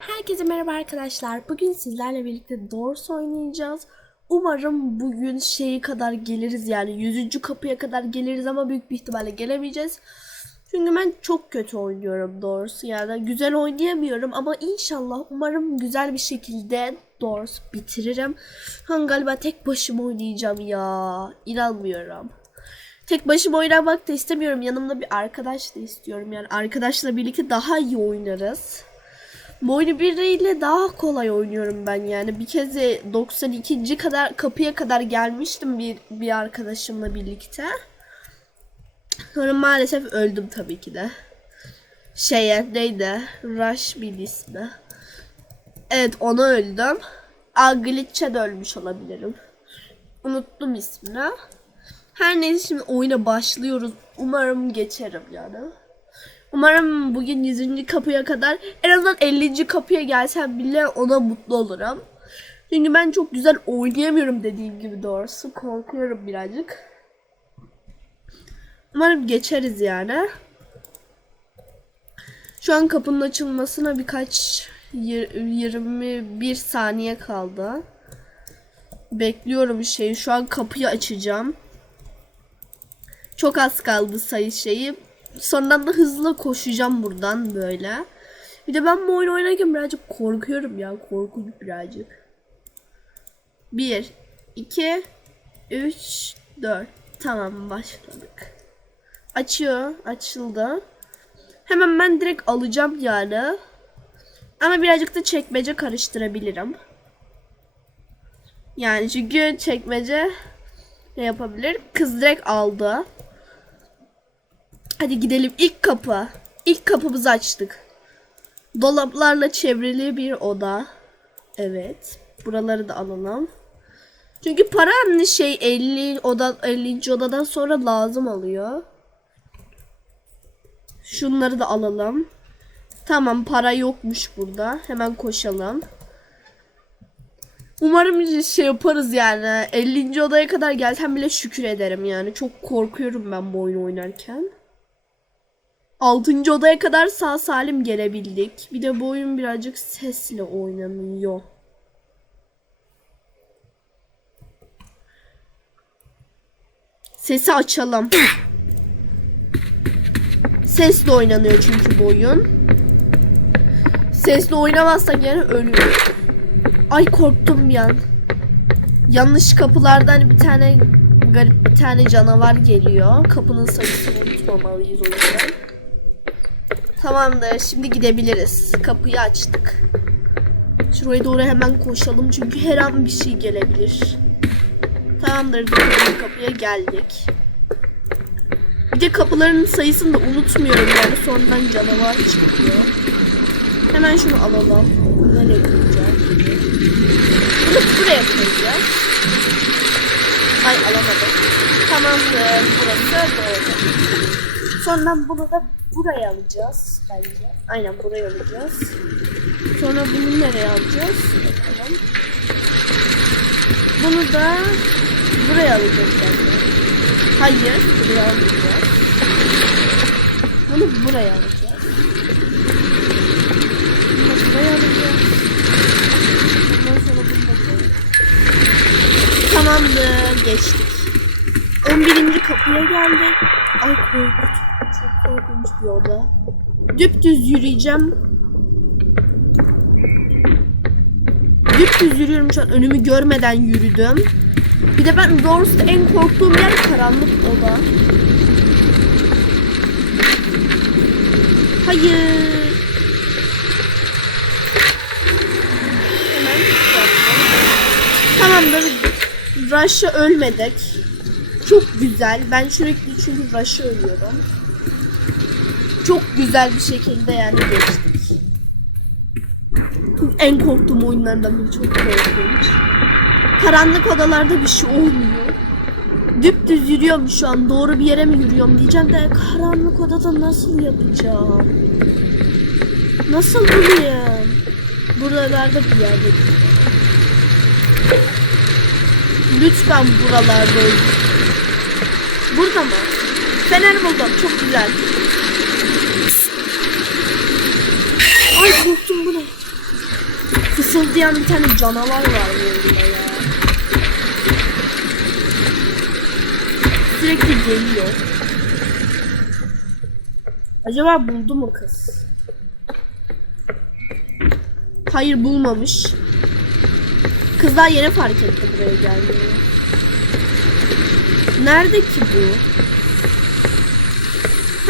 Herkese merhaba arkadaşlar. Bugün sizlerle birlikte Doors oynayacağız. Umarım bugün şeyi kadar geliriz yani 100. kapıya kadar geliriz ama büyük bir ihtimalle gelemeyeceğiz. Çünkü ben çok kötü oynuyorum Doors yani güzel oynayamıyorum ama inşallah umarım güzel bir şekilde Doors bitiririm. Ben galiba tek başıma oynayacağım ya. İnanmıyorum. Tek başıma oynamak da istemiyorum. Yanımda bir arkadaş da istiyorum. Yani arkadaşla birlikte daha iyi oynarız. Bu oyunu biriyle daha kolay oynuyorum ben yani. Bir kez de 92. kadar kapıya kadar gelmiştim bir, bir arkadaşımla birlikte. Sonra maalesef öldüm tabii ki de. Şeye neydi? Rush bir ismi. Evet ona öldüm. Aa de ölmüş olabilirim. Unuttum ismini. Her neyse şimdi oyuna başlıyoruz. Umarım geçerim yani. Umarım bugün 100. kapıya kadar en azından 50. kapıya gelsem bile ona mutlu olurum. Çünkü ben çok güzel oynayamıyorum dediğim gibi doğrusu. Korkuyorum birazcık. Umarım geçeriz yani. Şu an kapının açılmasına birkaç yir- 21 saniye kaldı. Bekliyorum şeyi. Şu an kapıyı açacağım. Çok az kaldı sayı şeyi. Sonradan da hızlı koşacağım buradan böyle. Bir de ben bu oyun oynarken birazcık korkuyorum ya. Korkunç birazcık. 1, 2, 3, 4. Tamam başladık. Açıyor. Açıldı. Hemen ben direkt alacağım yani. Ama birazcık da çekmece karıştırabilirim. Yani çünkü çekmece ne yapabilir? Kız direkt aldı. Hadi gidelim ilk kapı. İlk kapımızı açtık. Dolaplarla çevrili bir oda. Evet. Buraları da alalım. Çünkü para hani şey 50 oda 50. odadan sonra lazım oluyor. Şunları da alalım. Tamam para yokmuş burada. Hemen koşalım. Umarım şey yaparız yani. 50. odaya kadar gelsem bile şükür ederim yani. Çok korkuyorum ben bu oyunu oynarken. 6. odaya kadar sağ salim gelebildik. Bir de bu oyun birazcık sesle oynanıyor. Sesi açalım. Sesle oynanıyor çünkü bu oyun. Sesle oynamazsak yani ölüyoruz. Ay korktum bir an. Yanlış kapılardan bir tane garip bir tane canavar geliyor. Kapının sayısını unutmamalıyız o yüzden. Tamamdır. Şimdi gidebiliriz. Kapıyı açtık. Şuraya doğru hemen koşalım çünkü her an bir şey gelebilir. Tamamdır. Kapıya geldik. Bir de kapıların sayısını da unutmuyorum yani sonradan canavar çıkıyor. Hemen şunu alalım. Nereye koyacağız? Bunu buraya koyacağız. Ay alamadım. Tamamdır. Burası doğru. Sonra bunu da buraya alacağız bence. Aynen buraya alacağız. Sonra bunu nereye alacağız? Bakalım. Bunu da buraya alacağız bence. Hayır, buraya almayacağız. Bunu buraya alacağız. Bunu buraya alacağız. Ondan sonra bunu da buraya. Tamamdır, geçtik. 11. kapıya geldik. Ay korkunç. Korkunç bir oda. Düptüz yürüyeceğim. Düptüz yürüyorum şu an önümü görmeden yürüdüm. Bir de ben doğrusu en korktuğum yer karanlık oda. Hayır. Tamamdır. Rush'a ölmedik. Çok güzel. Ben sürekli çünkü Rush'a ölüyorum. Çok güzel bir şekilde yani geçtik. En korktuğum oyunlardan biri çok korkunç. Karanlık odalarda bir şey olmuyor. Düptüz yürüyorum şu an. Doğru bir yere mi yürüyorum diyeceğim de karanlık odada nasıl yapacağım? Nasıl bulayım? Buralarda bir yerde. Lütfen buralarda. Burada mı? Fener buldum. Çok güzel. Ay korktum bu ne? Fısıldayan bir tane canavar var burada ya. Sürekli geliyor. Acaba buldu mu kız? Hayır bulmamış. Kız daha yeni fark etti buraya geldiğini. Nerede ki bu?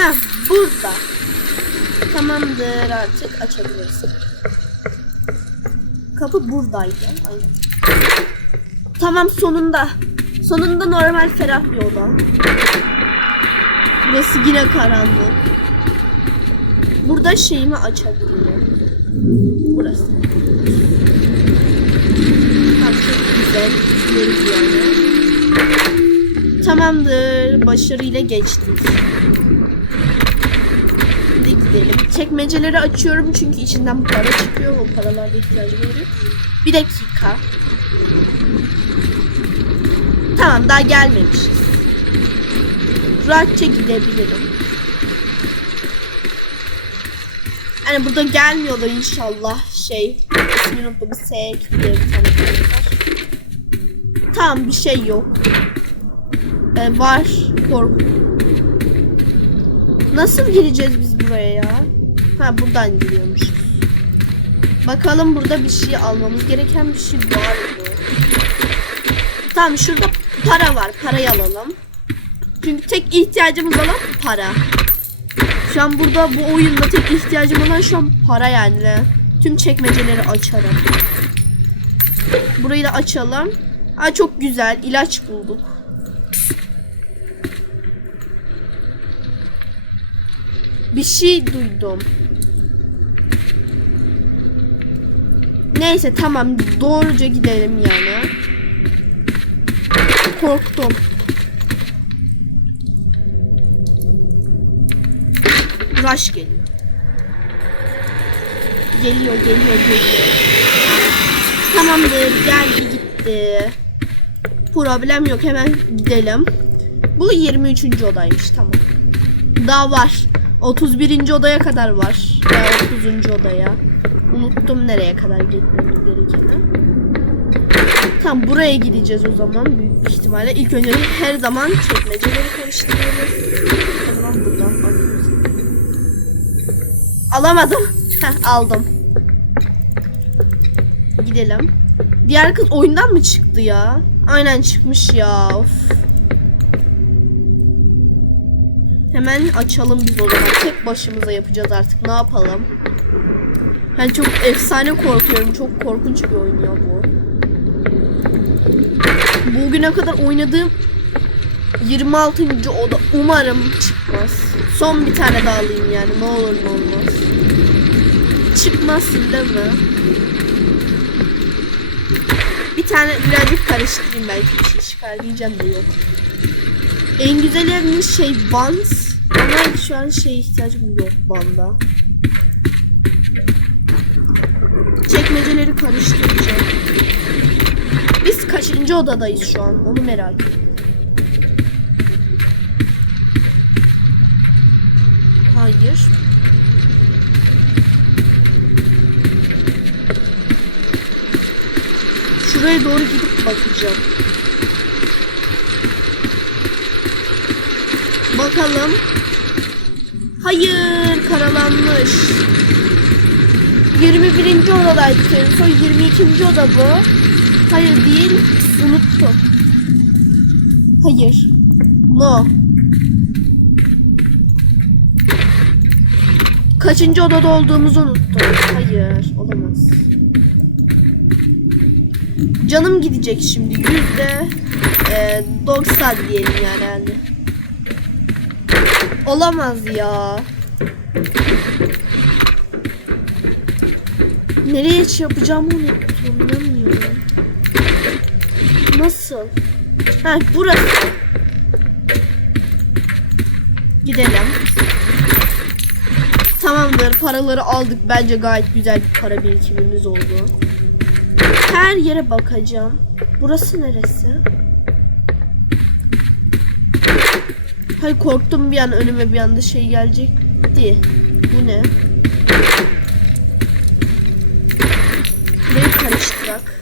Ha burada. Tamamdır artık açabiliriz. Kapı buradaydı. Tamam sonunda. Sonunda normal ferah bir oda. Burası yine karanlık. Burada şeyimi açabilirim. Burası. Tamam çok güzel. Tamamdır. Başarıyla geçtik. Şimdi gidelim. Çekmeceleri açıyorum çünkü içinden para çıkıyor. O paralarda ihtiyacım oluyor. Bir dakika. Tamam daha gelmemişiz. Rahatça gidebilirim. Yani burada gelmiyor da inşallah şey. İsmini unuttum. S diye bir tane şey var. Tamam bir şey yok. Ee, var. Korku. Nasıl gireceğiz biz buraya ya? Ha buradan giriyormuşuz. Bakalım burada bir şey almamız gereken bir şey var mı? Tamam şurada para var. Parayı alalım. Çünkü tek ihtiyacımız olan para. Şu an burada bu oyunda tek ihtiyacım olan şu an para yani. Tüm çekmeceleri açarım. Burayı da açalım. Ha çok güzel. ilaç bulduk. Bir şey duydum. Neyse tamam doğruca gidelim yani. Korktum. Rush geliyor. Geliyor geliyor geliyor. Tamamdır geldi gitti. Problem yok hemen gidelim. Bu 23. odaymış tamam. Daha var. 31. odaya kadar var. Veya 30. odaya. Unuttum nereye kadar gitmemiz gerekeni. Tam buraya gideceğiz o zaman büyük ihtimalle. İlk önce her zaman çekmeceleri karıştırıyoruz. O zaman buradan alıyoruz. Alamadım. Heh, aldım. Gidelim. Diğer kız oyundan mı çıktı ya? Aynen çıkmış ya. Of. Hemen açalım biz o zaman. Tek başımıza yapacağız artık. Ne yapalım? Ben çok efsane korkuyorum. Çok korkunç bir oyun ya bu. Bugüne kadar oynadığım 26. oda umarım çıkmaz. Son bir tane daha alayım yani ne olur ne olmaz. Çıkmazsın değil mi? Bir tane birazcık karıştırayım belki bir şey çıkar diyeceğim de yok. En güzel yerinin şey Vans. Ama şu an şey ihtiyacım yok Van'da. Çekmeceleri karıştıracağım. Biz kaçıncı odadayız şu an? Onu merak ettim. Hayır. Şuraya doğru gidip bakacağım. Bakalım. Hayır, karalanmış. 21. odadaydık en son. 22. oda bu. Hayır değil. Unuttum. Hayır. No. Kaçıncı odada olduğumuzu unuttum. Hayır. Olamaz. Canım gidecek şimdi. Yüzde e, 90 diyelim yani. Olamaz ya. Nereye yapacağımı unuttum. Nasıl? Ha burası. Gidelim. Tamamdır. Paraları aldık. Bence gayet güzel bir para birikimimiz oldu. Her yere bakacağım. Burası neresi? Hayır korktum bir an önüme bir anda şey gelecekti. Bu ne? Burayı karıştırak.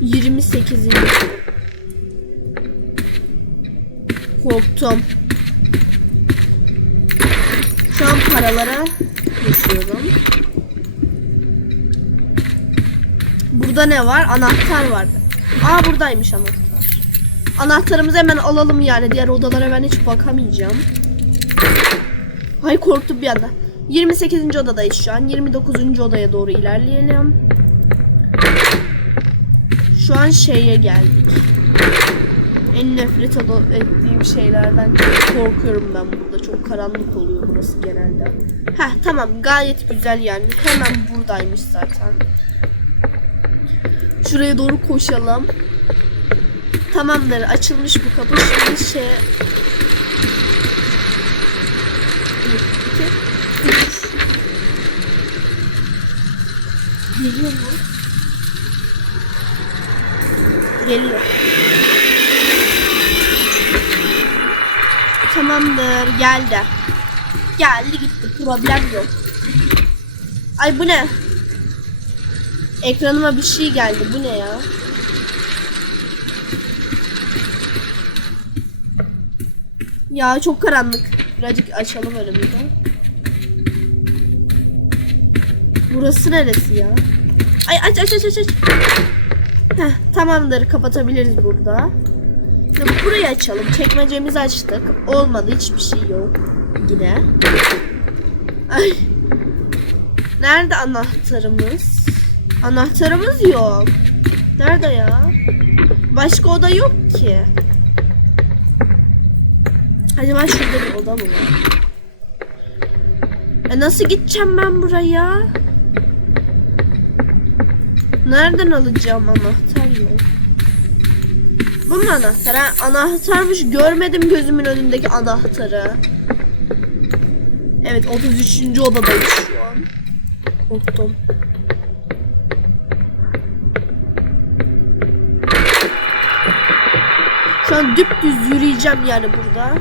28. Korktum. Şu an paralara geçiyorum. Burada ne var? Anahtar vardı. Aa buradaymış anahtar. Anahtarımızı hemen alalım yani. Diğer odalara ben hiç bakamayacağım. Ay korktum bir anda. 28. odadayız şu an. 29. odaya doğru ilerleyelim. Şu an şeye geldik. En nefret ettiğim şeylerden korkuyorum ben burada. Çok karanlık oluyor burası genelde. Heh tamam gayet güzel yani. Hemen buradaymış zaten. Şuraya doğru koşalım. Tamamdır açılmış bu kapı. Şimdi şey... Bir. Geliyor mu? Geliyor. Tamamdır geldi. Geldi gitti problem yok. Ay bu ne? Ekranıma bir şey geldi. Bu ne ya? Ya çok karanlık. Birazcık açalım önümüzü. Burası neresi ya? Ay aç aç aç aç aç. Heh, tamamdır kapatabiliriz burada. Şimdi burayı açalım. Çekmecemizi açtık. Olmadı hiçbir şey yok. Yine. Ay. Nerede anahtarımız? Anahtarımız yok. Nerede ya? Başka oda yok ki. Acaba şurada bir oda mı var? E nasıl gideceğim ben buraya? Nereden alacağım anahtar yok. Bu mu anahtar? Ha, anahtarmış. Görmedim gözümün önündeki anahtarı. Evet 33. odadayız şu an. Korktum. Şu an düpdüz yürüyeceğim yani burada.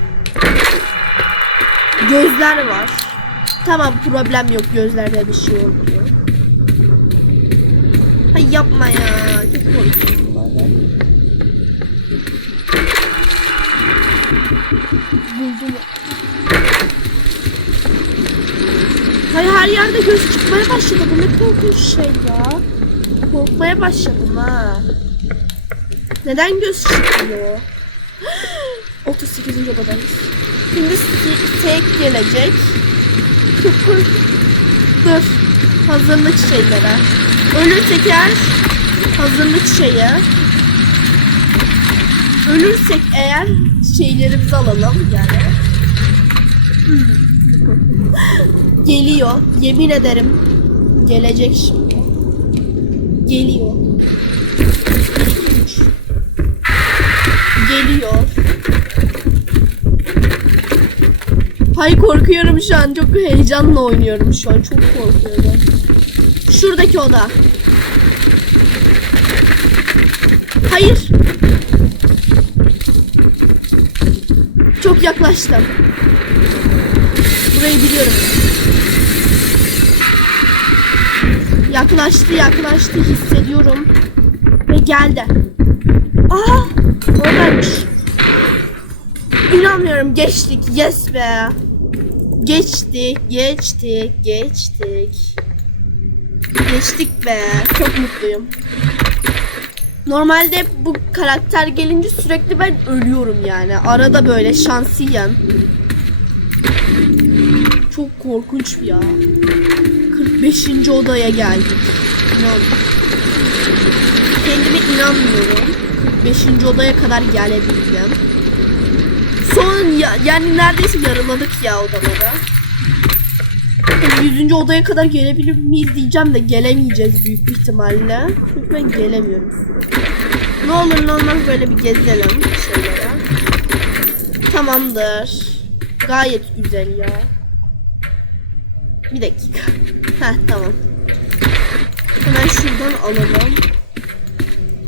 Gözler var. Tamam problem yok gözlerde bir şey olmuyor. Hay yapma ya. Çok korkuyorum bazen. Buldum. Hay her yerde göz çıkmaya başladı. Bu ne korkunç şey ya. Korkmaya başladım ha. Neden göz çıkıyor? 38. odadayız. Şimdi tek gelecek. Dur. Hazırlık şeylere. Ölürsek eğer hazırlık şeyi. Ölürsek eğer şeylerimizi alalım yani. Hmm. Geliyor. Yemin ederim. Gelecek şimdi. Geliyor. Geliyor. Hay korkuyorum şu an. Çok heyecanla oynuyorum şu an. Çok korkuyorum. Şuradaki oda. Hayır. Çok yaklaştım. Burayı biliyorum. Yaklaştı, yaklaştı hissediyorum. Ve geldi. Aa! Oradaymış. İnanmıyorum geçtik. Yes be. Geçtik, geçtik, geçtik. Geçtik be. Çok mutluyum. Normalde bu karakter gelince sürekli ben ölüyorum yani. Arada böyle şansiyen. Çok korkunç ya. 45. odaya geldik. İnan. Kendime inanmıyorum. 45. odaya kadar gelebildim. Son ya, yani neredeyse yarıladık ya odalara. Yani 100. odaya kadar gelebilir miyiz diyeceğim de gelemeyeceğiz büyük bir ihtimalle. Çünkü ben gelemiyorum. Ne olur ne olmaz böyle bir gezelim şeylere. Tamamdır. Gayet güzel ya. Bir dakika. Heh tamam. Hemen şuradan alalım.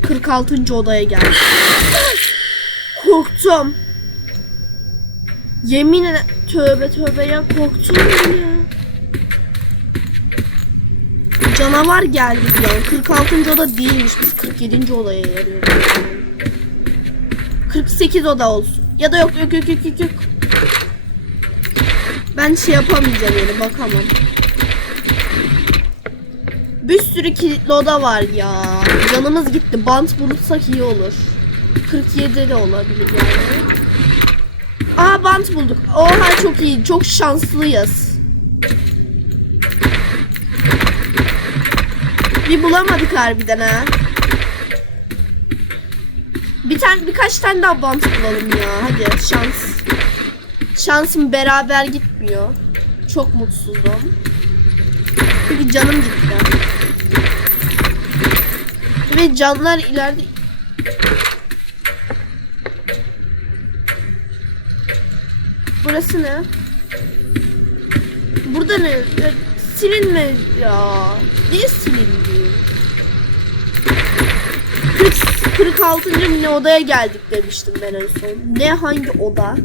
46. odaya geldim. Korktum. Yemin ederim tövbe tövbe ya korktum ya. Canavar geldik yani. 46. oda değilmiş. Biz 47. odaya yarıyoruz. 48 oda olsun. Ya da yok yok yok yok yok. yok. Ben şey yapamayacağım yani bakamam. Bir sürü kilitli oda var ya. Canımız gitti. Bant bulursak iyi olur. 47 de olabilir yani. Aa bant bulduk. Oha çok iyi. Çok şanslıyız. Bir bulamadık harbiden ha. Bir tane birkaç tane daha bant bulalım ya. Hadi şans. Şansım beraber gitmiyor. Çok mutsuzum. Çünkü canım gitti. Ve canlar ileride Burası ne? Burada ne? Ya, Silinme ya. Niye silindi? 40, 46. mı ne odaya geldik demiştim ben en son. Ne hangi oda?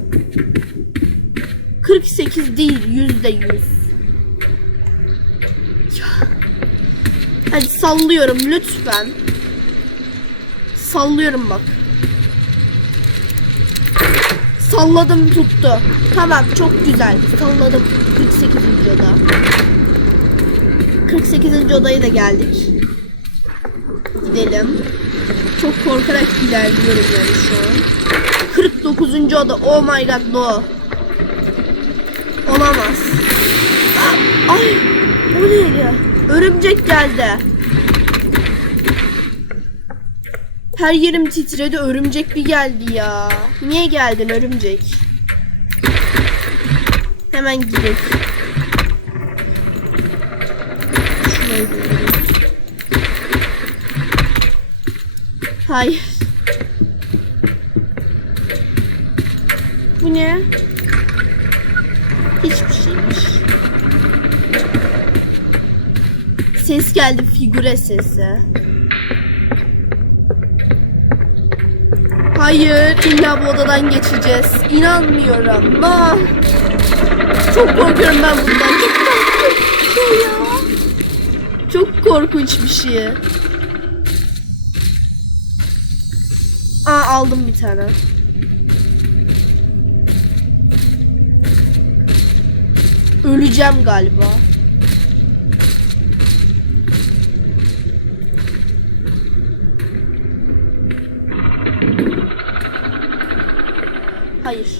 48 değil yüzde yüz. Hadi sallıyorum lütfen. Sallıyorum bak. Salladım tuttu. Tamam çok güzel. Salladım. 48. oda. 48. odaya da geldik. Gidelim. Çok korkarak ilerliyorum yani şu an. 49. oda. Oh my god no. Olamaz. Ay o neydi? Örümcek geldi. Her yerim titredi. Örümcek bir geldi ya. Niye geldin örümcek? Hemen gidelim. Gidelim. Hayır. Bu ne? Hiçbir şeymiş. Ses geldi figüre sesi. Hayır, illa bu odadan geçeceğiz. İnanmıyorum. Ah. Çok korkuyorum ben bundan. Çok korkunç şey. Çok korkunç bir şey. Aa aldım bir tane. Öleceğim galiba. Hayır.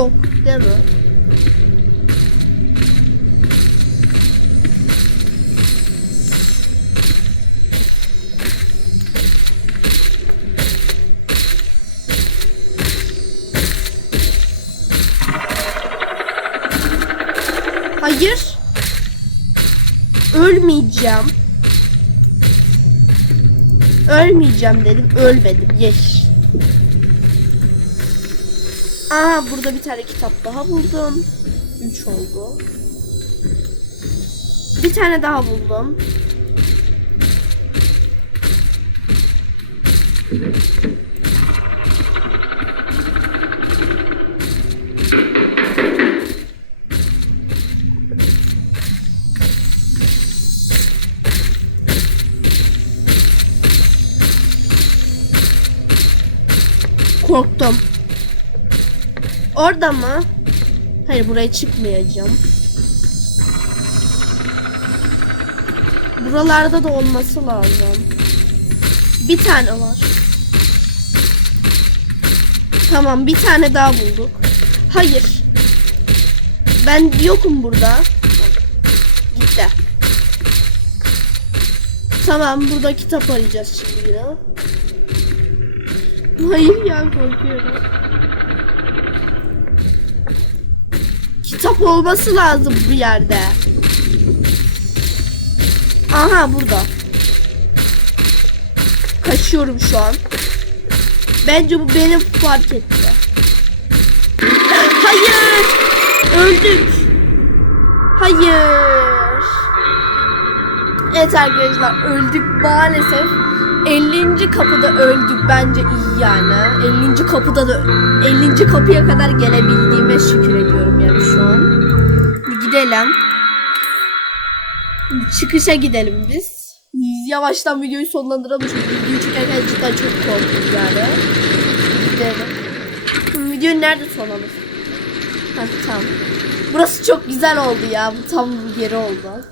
Yok, mi? Hayır. Ölmeyeceğim. Ölmeyeceğim dedim. Ölmedim. Yeş. Aa burada bir tane kitap daha buldum. 3 oldu. Bir tane daha buldum. Orada mı? Hayır buraya çıkmayacağım. Buralarda da olması lazım. Bir tane var. Tamam bir tane daha bulduk. Hayır. Ben yokum burada. Gitti. Tamam burada kitap arayacağız şimdi yine. Hayır ya korkuyorum. Kitap olması lazım bu yerde. Aha burada. Kaçıyorum şu an. Bence bu beni fark etti. Hayır! Öldük. Hayır. Evet arkadaşlar öldük maalesef. 50. kapıda öldük bence iyi yani. 50. kapıda da 50. kapıya kadar gelebildiğime şükür ediyorum yani şu an. Gidelim. çıkışa gidelim biz. Yavaştan videoyu sonlandıralım çünkü videoyu çekerken cidden çok korktum yani. Gidelim. Videoyu nerede sonlanır? Heh, tamam. Burası çok güzel oldu ya. Bu tam yeri oldu.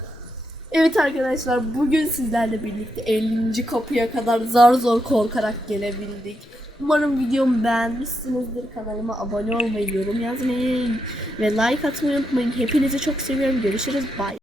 Evet arkadaşlar bugün sizlerle birlikte 50. kapıya kadar zar zor korkarak gelebildik. Umarım videomu beğenmişsinizdir. Kanalıma abone olmayı, yorum yazmayı ve like atmayı unutmayın. Hepinizi çok seviyorum. Görüşürüz. Bye.